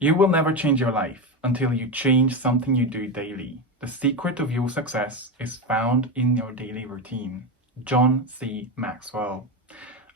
You will never change your life until you change something you do daily. The secret of your success is found in your daily routine. John C. Maxwell.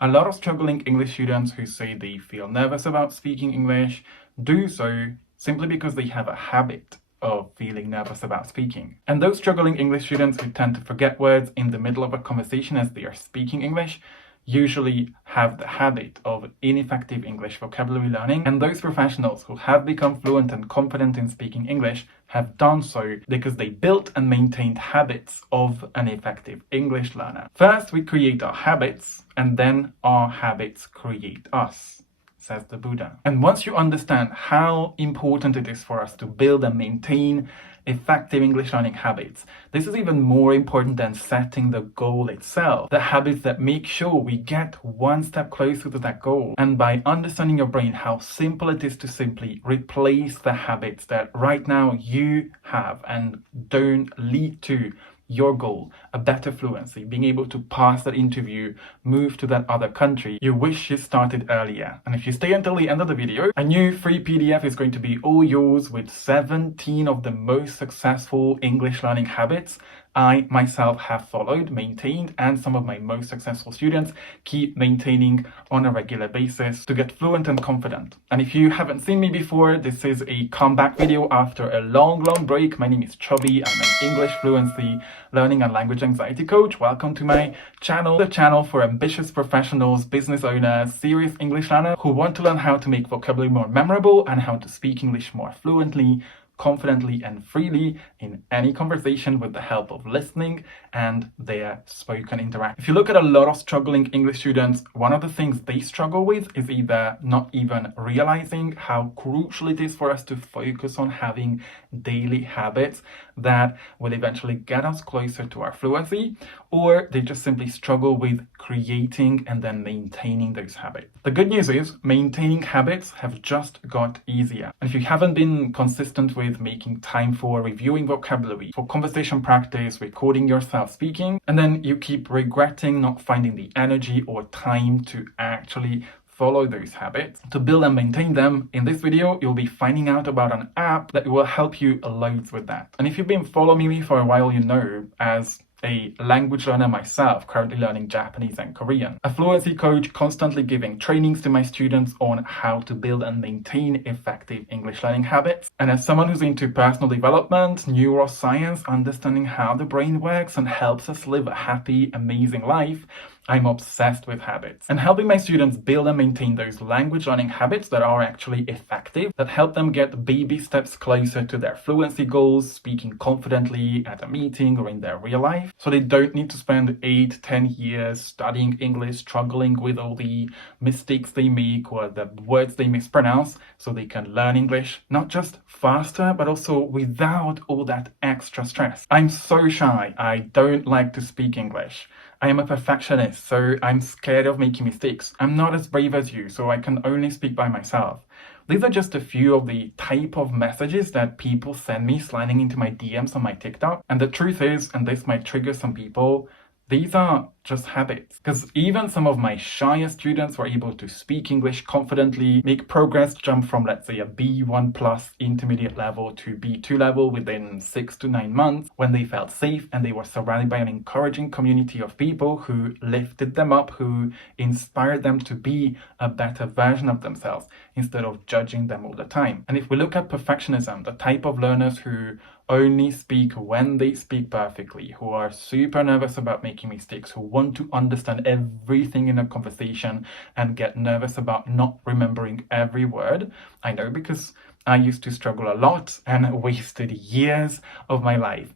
A lot of struggling English students who say they feel nervous about speaking English do so simply because they have a habit of feeling nervous about speaking. And those struggling English students who tend to forget words in the middle of a conversation as they are speaking English usually have the habit of ineffective English vocabulary learning, and those professionals who have become fluent and confident in speaking English have done so because they built and maintained habits of an effective English learner. First, we create our habits, and then our habits create us, says the Buddha. And once you understand how important it is for us to build and maintain effective English learning habits, this is even more important than setting the goal itself. The habits that make sure we get one step closer to that goal. And by understanding your brain, how simple it is to simply replace the habits that right now you have and don't lead to your goal, a better fluency, being able to pass that interview, move to that other country you wish you started earlier. And if you stay until the end of the video, a new free PDF is going to be all yours with 17 of the most successful English learning habits I myself have followed, maintained, and some of my most successful students keep maintaining on a regular basis to get fluent and confident. And if you haven't seen me before, this is a comeback video after a long break. My name is Chubby. I'm an English fluency learning and language anxiety coach. Welcome to my channel, the channel for ambitious professionals, business owners, serious English learners who want to learn how to make vocabulary more memorable and how to speak English more fluently, confidently and freely in any conversation with the help of listening and their spoken interaction. If you look at a lot of struggling English students, one of the things they struggle with is either not even realizing how crucial it is for us to focus on having daily habits that will eventually get us closer to our fluency, or they just simply struggle with creating and then maintaining those habits. The good news is maintaining habits have just got easier. And if you haven't been consistent with making time for reviewing vocabulary, for conversation practice, recording yourself speaking, and then you keep regretting not finding the energy or time to actually follow those habits, to build and maintain them, in this video you'll be finding out about an app that will help you loads with that. And if you've been following me for a while, you know, as a language learner myself, currently learning Japanese and Korean, a fluency coach constantly giving trainings to my students on how to build and maintain effective English learning habits. And as someone who's into personal development, neuroscience, understanding how the brain works and helps us live a happy, amazing life, I'm obsessed with habits and helping my students build and maintain those language learning habits that are actually effective, that help them get baby steps closer to their fluency goals, speaking confidently at a meeting or in their real life, so they don't need to spend 8-10 years studying English, struggling with all the mistakes they make or the words they mispronounce, so they can learn English not just faster but also without all that extra stress. I'm so shy. I don't like to speak English. I am a perfectionist, so I'm scared of making mistakes. I'm not as brave as you, so I can only speak by myself. These are just a few of the type of messages that people send me sliding into my DMs on my TikTok. And the truth is, and this might trigger some people, these are just habits. Because even some of my shyest students were able to speak English confidently, make progress, jump from, let's say, a B1 plus intermediate level to B2 level within 6 to 9 months when they felt safe and they were surrounded by an encouraging community of people who lifted them up, who inspired them to be a better version of themselves instead of judging them all the time. And if we look at perfectionism, the type of learners who only speak when they speak perfectly, who are super nervous about making mistakes, who want to understand everything in a conversation and get nervous about not remembering every word. I know, because I used to struggle a lot and wasted years of my life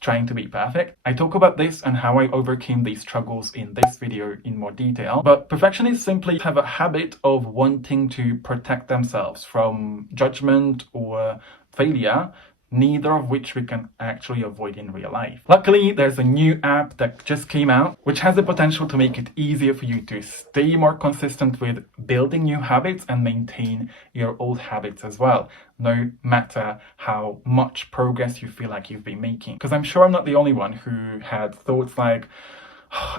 trying to be perfect. I talk about this and how I overcame these struggles in this video in more detail. But perfectionists simply have a habit of wanting to protect themselves from judgment or failure, neither of which we can actually avoid in real life. Luckily, there's a new app that just came out, which has the potential to make it easier for you to stay more consistent with building new habits and maintain your old habits as well, no matter how much progress you feel like you've been making. Because I'm sure I'm not the only one who had thoughts like,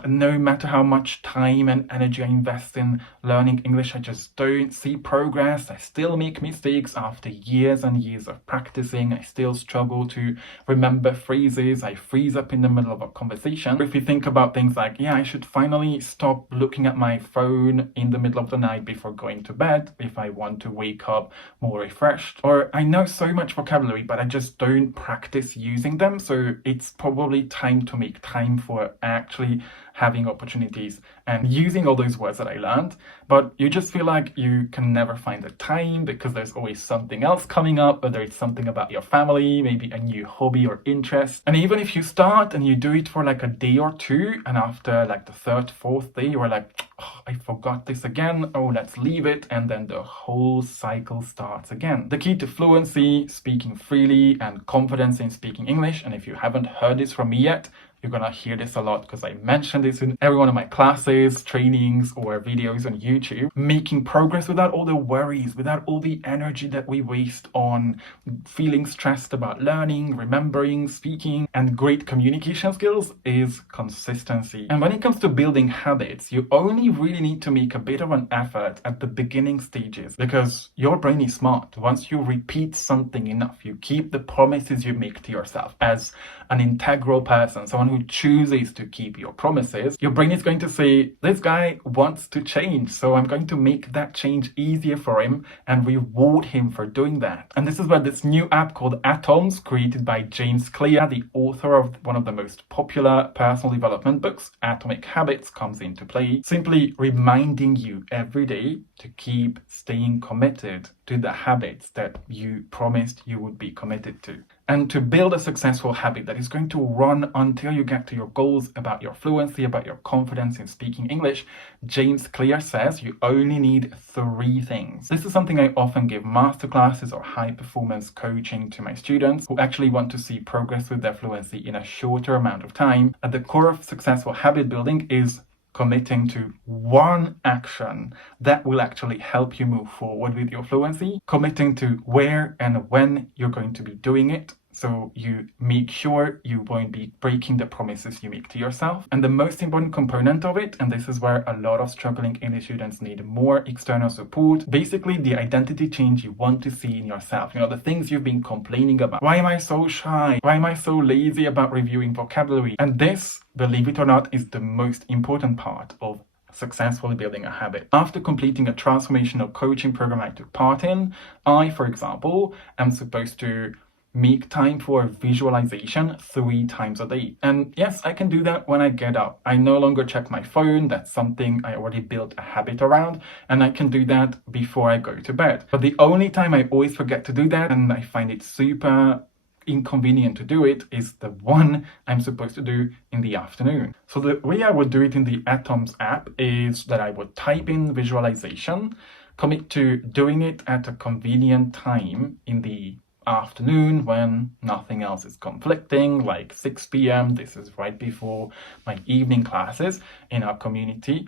no matter how much time and energy I invest in learning English, I just don't see progress. I still make mistakes after years and years of practicing. I still struggle to remember phrases. I freeze up in the middle of a conversation. If you think about things like, yeah, I should finally stop looking at my phone in the middle of the night before going to bed if I want to wake up more refreshed. Or I know so much vocabulary, but I just don't practice using them. So it's probably time to make time for actually having opportunities and using all those words that I learned, but you just feel like you can never find the time because there's always something else coming up, whether it's something about your family, maybe a new hobby or interest. And even if you start and you do it for like a day or two, and after like the third, fourth day, you are like, oh, I forgot this again, oh, let's leave it, and then the whole cycle starts again. The key to fluency, speaking freely, and confidence in speaking English, and if you haven't heard this from me yet, you're gonna hear this a lot because I mention this in every one of my classes, trainings, or videos on YouTube. Making progress without all the worries, without all the energy that we waste on feeling stressed about learning, remembering, speaking, and great communication skills is consistency. And when it comes to building habits, you only really need to make a bit of an effort at the beginning stages because your brain is smart. Once you repeat something enough, you keep the promises you make to yourself as an integral person, someone who chooses to keep your promises, your brain is going to say, this guy wants to change, so I'm going to make that change easier for him and reward him for doing that. And this is where this new app called Atoms, created by James Clear, the author of one of the most popular personal development books, Atomic Habits, comes into play, simply reminding you every day to keep staying committed to the habits that you promised you would be committed to. And to build a successful habit that is going to run until you get to your goals about your fluency, about your confidence in speaking English, James Clear says you only need 3 things. This is something I often give masterclasses or high performance coaching to my students who actually want to see progress with their fluency in a shorter amount of time. At the core of successful habit building is committing to one action that will actually help you move forward with your fluency, committing to where and when you're going to be doing it, so you make sure you won't be breaking the promises you make to yourself. And the most important component of it, and this is where a lot of struggling English students need more external support, basically the identity change you want to see in yourself. You know, the things you've been complaining about. Why am I so shy? Why am I so lazy about reviewing vocabulary? And this, believe it or not, is the most important part of successfully building a habit. After completing a transformational coaching program I took part in, I, for example, am supposed to make time for visualization 3 times a day. And yes, I can do that when I get up. I no longer check my phone. That's something I already built a habit around, and I can do that before I go to bed. But the only time I always forget to do that, and I find it super inconvenient to do it, is the one I'm supposed to do in the afternoon. So the way I would do it in the Atoms app is that I would type in visualization, commit to doing it at a convenient time in the afternoon when nothing else is conflicting, like 6 p.m. This is right before my evening classes in our community.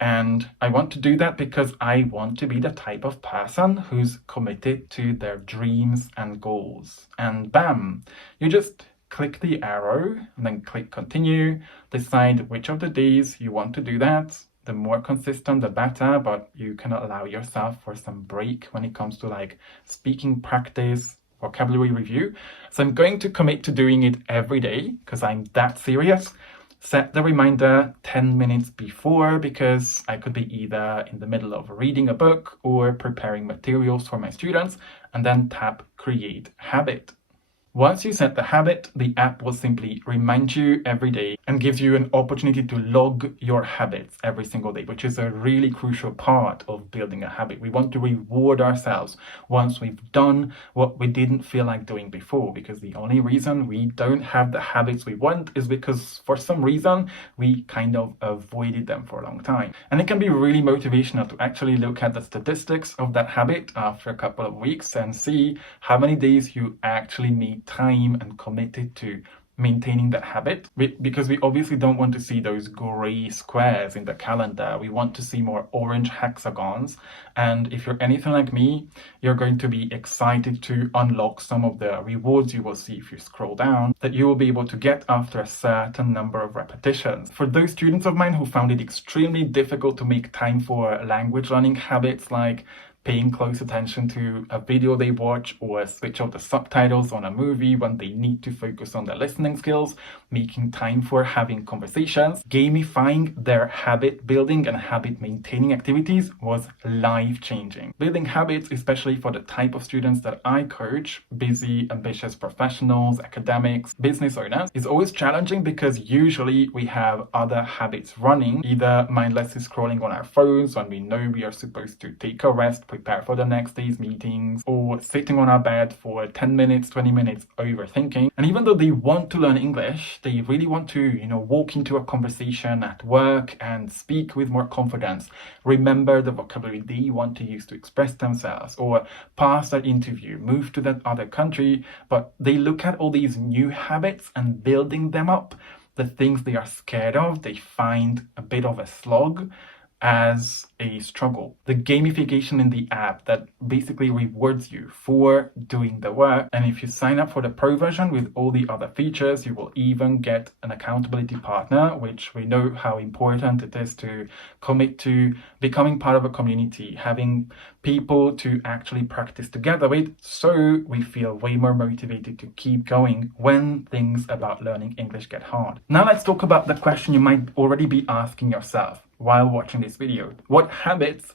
And I want to do that because I want to be the type of person who's committed to their dreams and goals. And bam, you just click the arrow and then click continue, decide which of the days you want to do that. The more consistent, the better, but you can allow yourself for some break when it comes to like speaking practice, vocabulary review. So I'm going to commit to doing it every day because I'm that serious. Set the reminder 10 minutes before because I could be either in the middle of reading a book or preparing materials for my students, and then tap create habit. Once you set the habit, the app will simply remind you every day and gives you an opportunity to log your habits every single day, which is a really crucial part of building a habit. We want to reward ourselves once we've done what we didn't feel like doing before, because the only reason we don't have the habits we want is because for some reason we kind of avoided them for a long time. And it can be really motivational to actually look at the statistics of that habit after a couple of weeks and see how many days you actually made time and committed to maintaining that habit, because we obviously don't want to see those gray squares in the calendar. We want to see more orange hexagons. And if you're anything like me, you're going to be excited to unlock some of the rewards you will see if you scroll down, that you will be able to get after a certain number of repetitions. For those students of mine who found it extremely difficult to make time for language learning habits like paying close attention to a video they watch or switch off the subtitles on a movie when they need to focus on their listening skills, making time for having conversations, gamifying their habit building and habit maintaining activities was life-changing. Building habits, especially for the type of students that I coach, busy, ambitious professionals, academics, business owners, is always challenging because usually we have other habits running, either mindlessly scrolling on our phones when we know we are supposed to take a rest, prepare for the next day's meetings, or sitting on our bed for 10 minutes, 20 minutes overthinking. And even though they want to learn English, they really want to, walk into a conversation at work and speak with more confidence, remember the vocabulary they want to use to express themselves, or pass that interview, move to that other country, but they look at all these new habits and building them up, the things they are scared of, they find a bit of a slog, as a struggle. The gamification in the app that basically rewards you for doing the work. And if you sign up for the pro version with all the other features, you will even get an accountability partner, which we know how important it is to commit to becoming part of a community, having people to actually practice together with, so we feel way more motivated to keep going when things about learning English get hard. Now let's talk about the question you might already be asking yourself while watching this video. What habits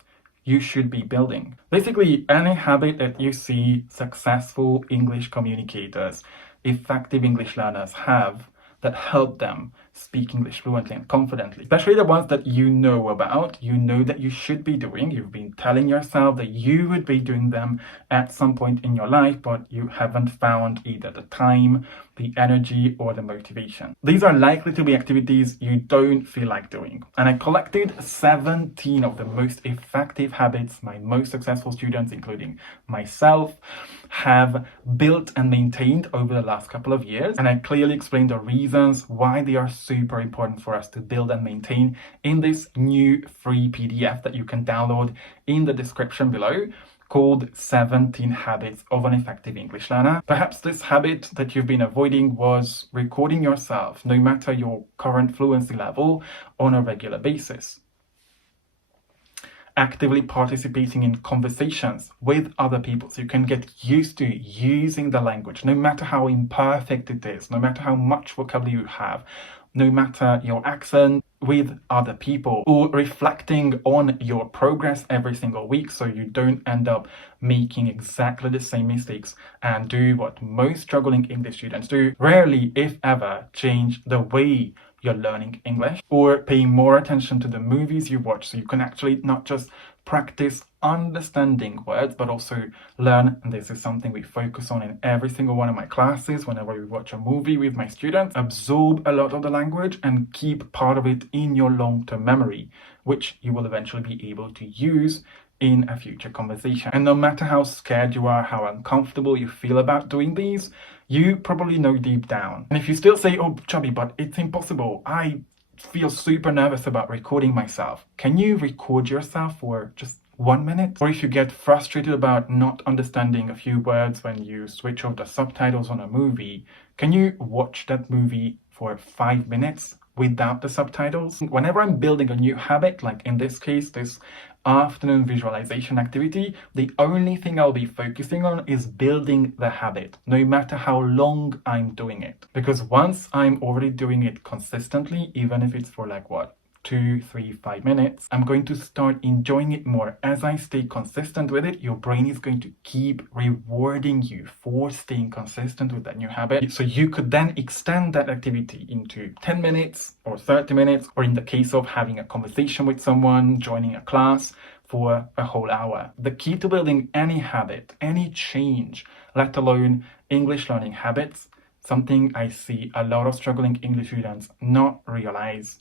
you should be building? Basically, any habit that you see successful English communicators, effective English learners have that help them speak English fluently and confidently, especially the ones that you know about, you know that you should be doing. You've been telling yourself that you would be doing them at some point in your life, but you haven't found either the time, the energy, or the motivation. These are likely to be activities you don't feel like doing. And I collected 17 of the most effective habits my most successful students, including myself, have built and maintained over the last couple of years. And I clearly explained the reasons why they are super important for us to build and maintain in this new free PDF that you can download in the description below, called 17 Habits of an Effective English Learner. Perhaps this habit that you've been avoiding was recording yourself, no matter your current fluency level, on a regular basis. Actively participating in conversations with other people so you can get used to using the language, no matter how imperfect it is, no matter how much vocabulary you have, no matter your accent, with other people, or reflecting on your progress every single week so you don't end up making exactly the same mistakes and do what most struggling English students do. Rarely, if ever, change the way you're learning English, or paying more attention to the movies you watch so you can actually not just practice understanding words but also learn. And this is something we focus on in every single one of my classes. Whenever we watch a movie with my students, absorb a lot of the language and keep part of it in your long-term memory, which you will eventually be able to use in a future conversation. And no matter how scared you are, how uncomfortable you feel about doing these, you probably know deep down. And if you still say, oh Chubby, but it's impossible, I feel super nervous about recording myself, can you record yourself for just 1 minute? Or if you get frustrated about not understanding a few words when you switch off the subtitles on a movie, can you watch that movie for 5 minutes without the subtitles? Whenever I'm building a new habit, like in this case, this afternoon visualization activity, the only thing I'll be focusing on is building the habit, no matter how long I'm doing it. Because once I'm already doing it consistently, even if it's for 2, 3, 5 minutes, I'm going to start enjoying it more. As I stay consistent with it, your brain is going to keep rewarding you for staying consistent with that new habit. So you could then extend that activity into 10 minutes or 30 minutes, or in the case of having a conversation with someone, joining a class, for a whole hour. The key to building any habit, any change, let alone English learning habits, something I see a lot of struggling English students not realize,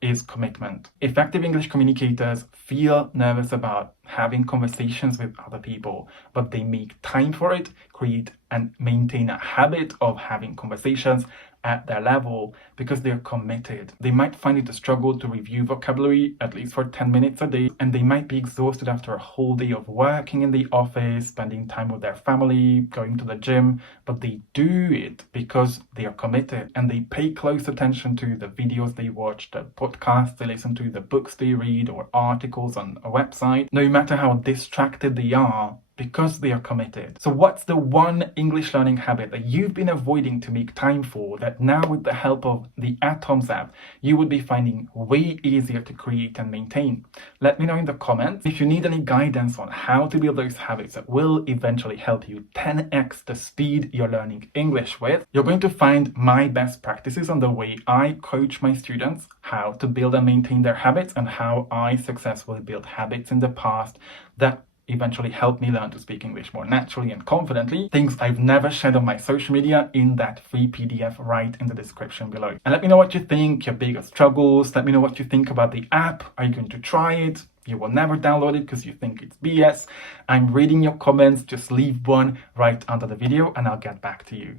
is commitment. Effective English communicators feel nervous about having conversations with other people, but they make time for it, create and maintain a habit of having conversations at their level because they're committed. They might find it a struggle to review vocabulary at least for 10 minutes a day, and they might be exhausted after a whole day of working in the office, spending time with their family, going to the gym, but they do it because they are committed and they pay close attention to the videos they watch, the podcasts they listen to, the books they read, or articles on a website, no matter how distracted they are, because they are committed. So what's the one English learning habit that you've been avoiding to make time for that now with the help of the Atoms app, you would be finding way easier to create and maintain? Let me know in the comments. If you need any guidance on how to build those habits that will eventually help you 10x the speed you're learning English with, you're going to find my best practices on the way I coach my students how to build and maintain their habits and how I successfully built habits in the past that eventually helped me learn to speak English more naturally and confidently. Things I've never shared on my social media in that free PDF right in the description below. And let me know what you think, your biggest struggles. Let me know what you think about the app. Are you going to try it? You will never download it because you think it's BS. I'm reading your comments. Just leave one right under the video and I'll get back to you.